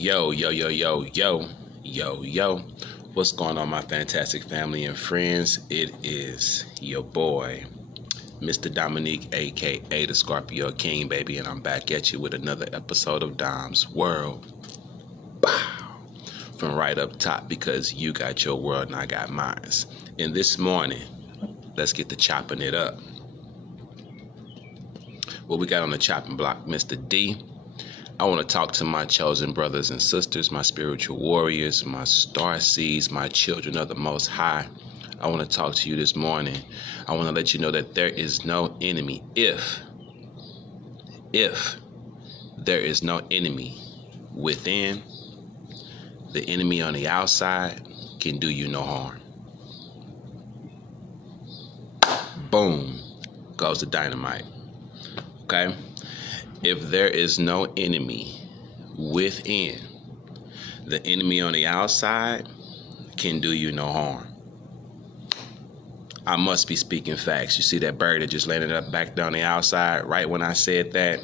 Yo, yo, yo, yo, yo, yo, yo. What's going on, my fantastic family and friends? It is your boy, Mr. Dominique, aka the Scorpio King, baby, and I'm back at you with another episode of Dom's World. Bow. From right up top, because you got your world and I got mine. And this morning, let's get to chopping it up. What we got on the chopping block, Mr. D? I want to talk to my chosen brothers and sisters, my spiritual warriors, my star seeds, my children of the Most High. I want to talk to you this morning. I want to let you know that there is no enemy. If there is no enemy within, the enemy on the outside can do you no harm. Boom goes the dynamite. Okay? If there is no enemy within, the enemy on the outside can do you no harm. I must be speaking facts. You see that bird that just landed up back down the outside right when I said that?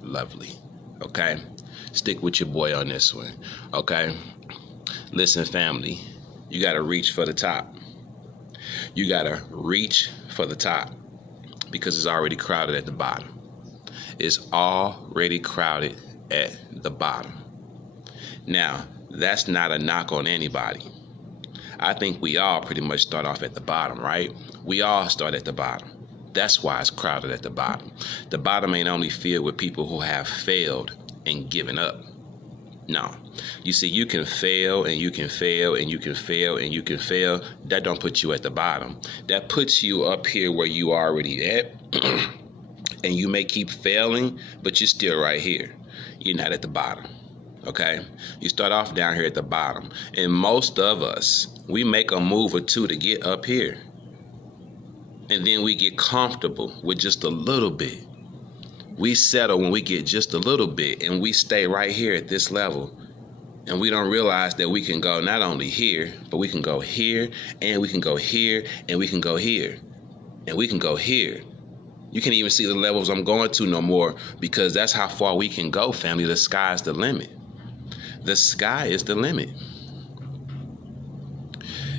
Lovely. Okay? Stick with your boy on this one. Okay? Listen, family, you got to reach for the top. You got to reach for the top because it's already crowded at the bottom. It's already crowded at the bottom. Now, that's not a knock on anybody. I think we all pretty much start off at the bottom, right? We all start at the bottom. That's why it's crowded at the bottom. The bottom ain't only filled with people who have failed and given up. No. You see, you can fail and you can fail and you can fail and you can fail. That don't put you at the bottom. That puts you up here where you already at. And you may keep failing, but you're still right here. You're not at the bottom, okay? You start off down here at the bottom. And most of us, we make a move or two to get up here. And then we get comfortable with just a little bit. We settle when we get just a little bit, and we stay right here at this level. And we don't realize that we can go not only here, but we can go here, and we can go here, and we can go here, and we can go here. You can't even see the levels I'm going to no more because that's how far we can go, family. The sky's the limit. The sky is the limit.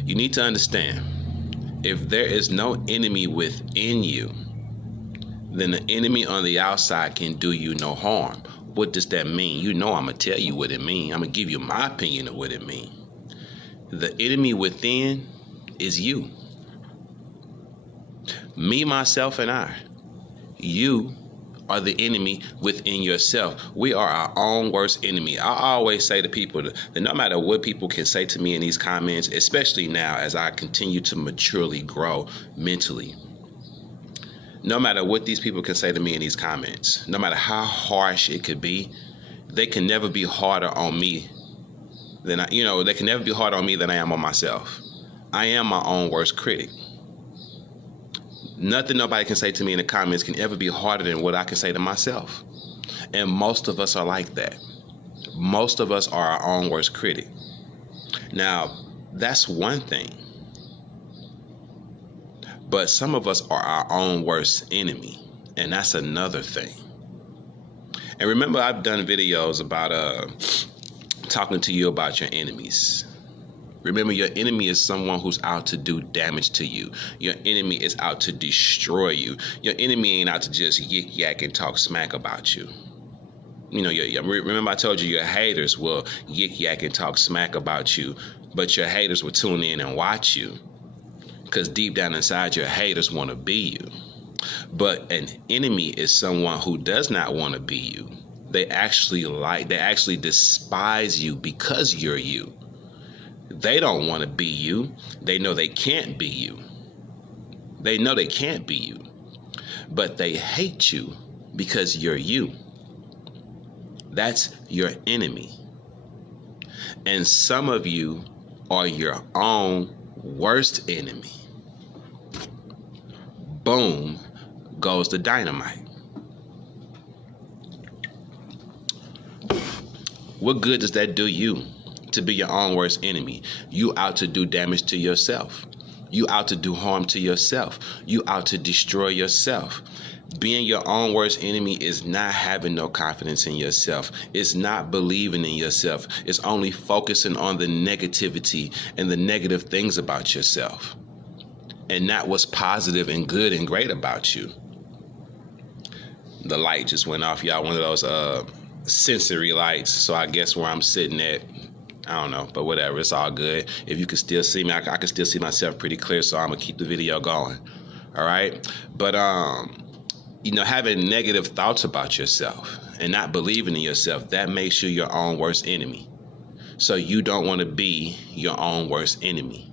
You need to understand, if there is no enemy within you, then the enemy on the outside can do you no harm. What does that mean? You know I'm going to tell you what it means. I'm going to give you my opinion of what it means. The enemy within is you. Me, myself, and I. You are the enemy within yourself. We are our own worst enemy. I always say to people that no matter what people can say to me in these comments, especially now as I continue to maturely grow mentally, no matter what these people can say to me in these comments, no matter how harsh it could be, they can never be harder on me than they can never be harder on me than I am on myself. I am my own worst critic. Nothing nobody can say to me in the comments can ever be harder than what I can say to myself. And most of us are like that. Most of us are our own worst critic. Now, that's one thing. But some of us are our own worst enemy. And that's another thing. And remember, I've done videos about talking to you about your enemies. Remember, your enemy is someone who's out to do damage to you. Your enemy is out to destroy you. Your enemy ain't out to just yik yak and talk smack about you. Remember I told you your haters will yik yak and talk smack about you, but your haters will tune in and watch you. Because deep down inside, your haters want to be you. But an enemy is someone who does not want to be you. They actually despise you because you're you. They don't want to be you. They know they can't be you. They know they can't be you. But they hate you because you're you. That's your enemy. And some of you are your own worst enemy. Boom goes the dynamite. What good does that do you? To be your own worst enemy? You out to do damage to yourself. You out to do harm to yourself. You out to destroy yourself. Being your own worst enemy is not having no confidence in yourself. It's not believing in yourself. It's only focusing on the negativity and the negative things about yourself, and not what's positive and good and great about you. The light just went off, y'all. One of those sensory lights. So I guess where I'm sitting at, I don't know, but whatever. It's all good. If you can still see me, I can still see myself pretty clear. So I'm gonna keep the video going. All right. But having negative thoughts about yourself and not believing in yourself, that makes you your own worst enemy. So you don't want to be your own worst enemy,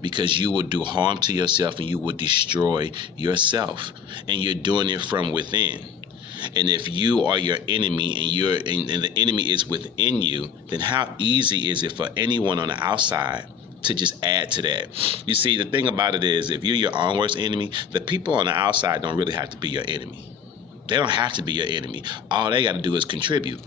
because you will do harm to yourself and you will destroy yourself, and you're doing it from within. And if you are your enemy and the enemy is within you, then how easy is it for anyone on the outside to just add to that? You see, the thing about it is, if you're your own worst enemy, the people on the outside don't really have to be your enemy. They don't have to be your enemy. All they got to do is contribute.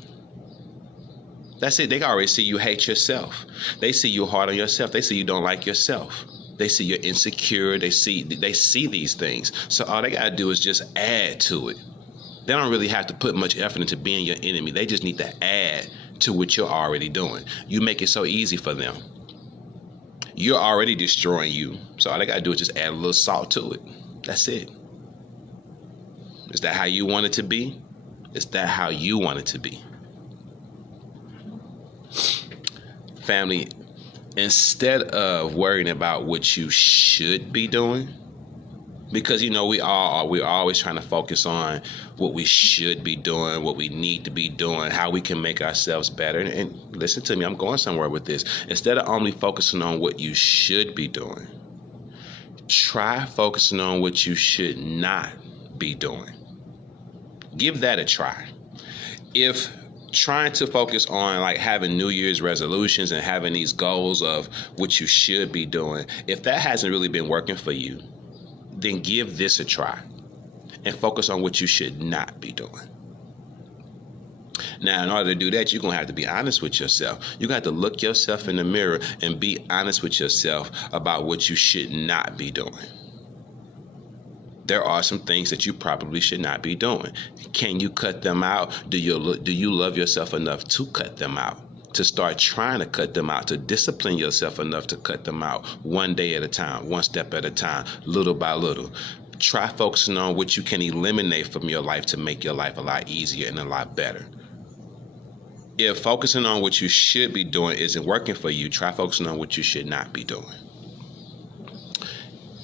That's it. They can already see you hate yourself. They see you hard on yourself. They see you don't like yourself. They see you're insecure. They see these things. So all they got to do is just add to it. They don't really have to put much effort into being your enemy. They just need to add to what you're already doing. You make it so easy for them. You're already destroying you. So all they got to do is just add a little salt to it. That's it. Is that how you want it to be? Is that how you want it to be? Family, instead of worrying about what you should be doing, because we're always trying to focus on what we should be doing, what we need to be doing, how we can make ourselves better. And listen to me, I'm going somewhere with this. Instead of only focusing on what you should be doing, try focusing on what you should not be doing. Give that a try. If trying to focus on like having New Year's resolutions and having these goals of what you should be doing, if that hasn't really been working for you, then give this a try and focus on what you should not be doing. Now, in order to do that, you're going to have to be honest with yourself. You're going to have to look yourself in the mirror and be honest with yourself about what you should not be doing. There are some things that you probably should not be doing. Can you cut them out? Do you love yourself enough to cut them out? To start trying to cut them out, to discipline yourself enough to cut them out one day at a time, one step at a time, little by little. Try focusing on what you can eliminate from your life to make your life a lot easier and a lot better. If focusing on what you should be doing isn't working for you, try focusing on what you should not be doing.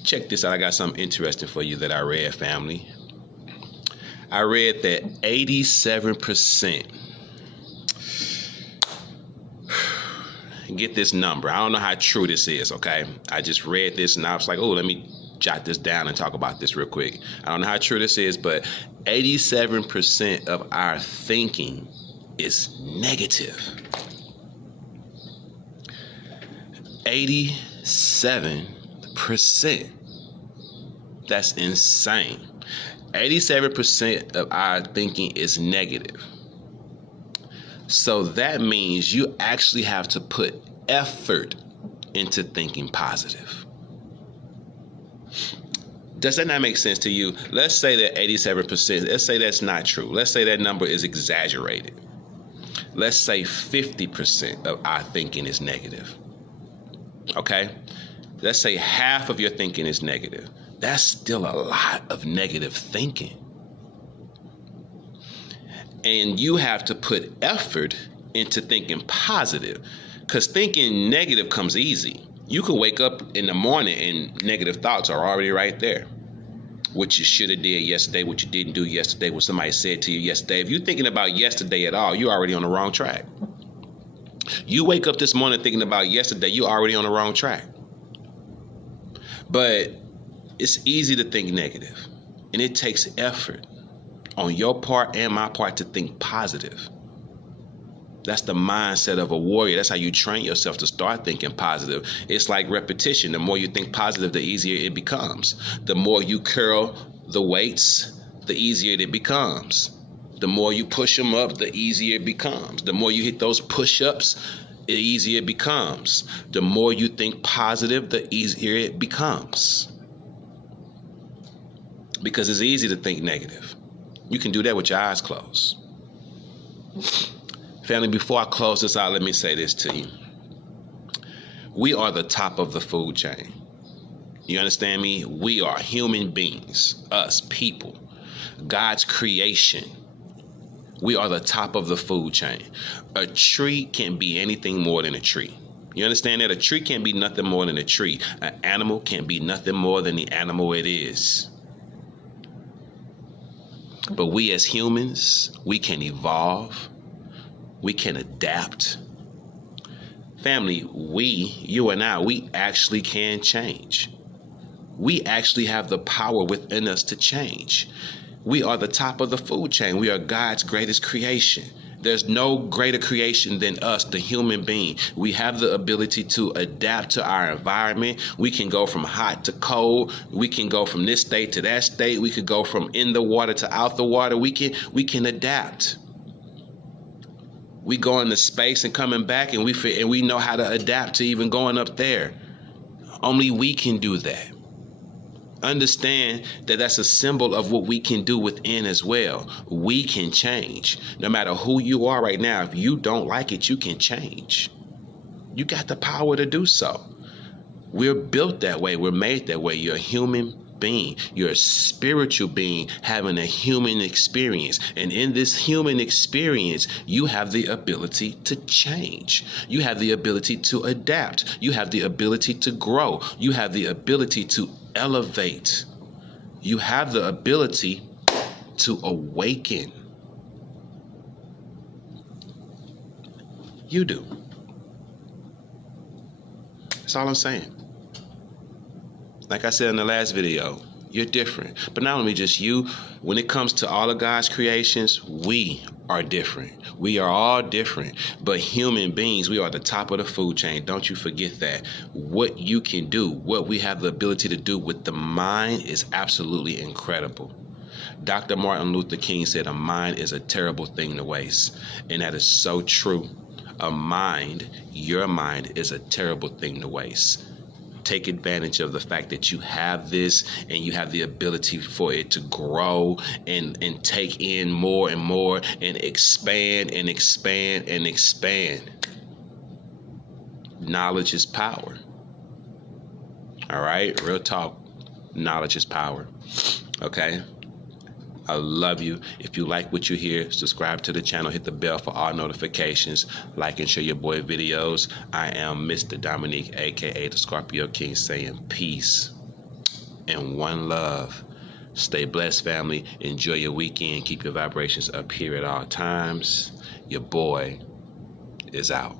Check this out. I got something interesting for you that I read, family. I read that 87%. Get this number. I don't know how true this is, okay? I just read this and I was like, oh, let me jot this down and talk about this real quick. I don't know how true this is, but 87% of our thinking is negative. 87%. That's insane. 87% of our thinking is negative. So that means you actually have to put effort into thinking positive. Does that not make sense to you? Let's say that 87%, let's say that's not true. Let's say that number is exaggerated. Let's say 50% of our thinking is negative. Okay? Let's say half of your thinking is negative. That's still a lot of negative thinking. And you have to put effort into thinking positive, because thinking negative comes easy. You can wake up in the morning and negative thoughts are already right there. What you should have did yesterday, what you didn't do yesterday, what somebody said to you yesterday. If you're thinking about yesterday at all, you're already on the wrong track. You wake up this morning thinking about yesterday, you're already on the wrong track. But it's easy to think negative, and it takes effort on your part and my part to think positive. That's the mindset of a warrior. That's how you train yourself to start thinking positive. It's like repetition. The more you think positive, the easier it becomes. The more you curl the weights, the easier it becomes. The more you push them up, the easier it becomes. The more you hit those push-ups, the easier it becomes. The more you think positive, the easier it becomes. Because it's easy to think negative. You can do that with your eyes closed. Family, before I close this out, let me say this to you. We are the top of the food chain. You understand me? We are human beings, us people, God's creation. We are the top of the food chain. A tree can't be anything more than a tree. You understand that? A tree can't be nothing more than a tree. An animal can't be nothing more than the animal it is. But we as humans, we can evolve. We can adapt. Family, you and I, we actually can change. We actually have the power within us to change. We are the top of the food chain. We are God's greatest creation. There's no greater creation than us, the human being. We have the ability to adapt to our environment. We can go from hot to cold. We can go from this state to that state. We could go from in the water to out the water. We can adapt. We go into space and coming back, and we know how to adapt to even going up there. Only we can do that. Understand that that's a symbol of what we can do within as well. We can change. No matter who you are right now, if you don't like it, you can change. You got the power to do so. We're built that way. We're made that way. You're a human being. You're a spiritual being having a human experience. And in this human experience, you have the ability to change. You have the ability to adapt. You have the ability to grow. You have the ability to elevate. You have the ability to awaken. You do. That's all I'm saying. Like I said in the last video, you're different. But not only just you, when it comes to all of God's creations, we are different. We are all different. But human beings, we are the top of the food chain. Don't you forget that. What you can do, what we have the ability to do with the mind is absolutely incredible. Dr. Martin Luther King said a mind is a terrible thing to waste. And that is so true. A mind, your mind, is a terrible thing to waste. Take advantage of the fact that you have this and you have the ability for it to grow and take in more and more and expand and expand and expand. Knowledge is power. All right, real talk. Knowledge is power. Okay. I love you. If you like what you hear, subscribe to the channel, hit the bell for all notifications, like and share your boy videos. I am Mr. Dominique, aka the Scorpio King, saying peace and one love. Stay blessed, family. Enjoy your weekend. Keep your vibrations up here at all times. Your boy is out.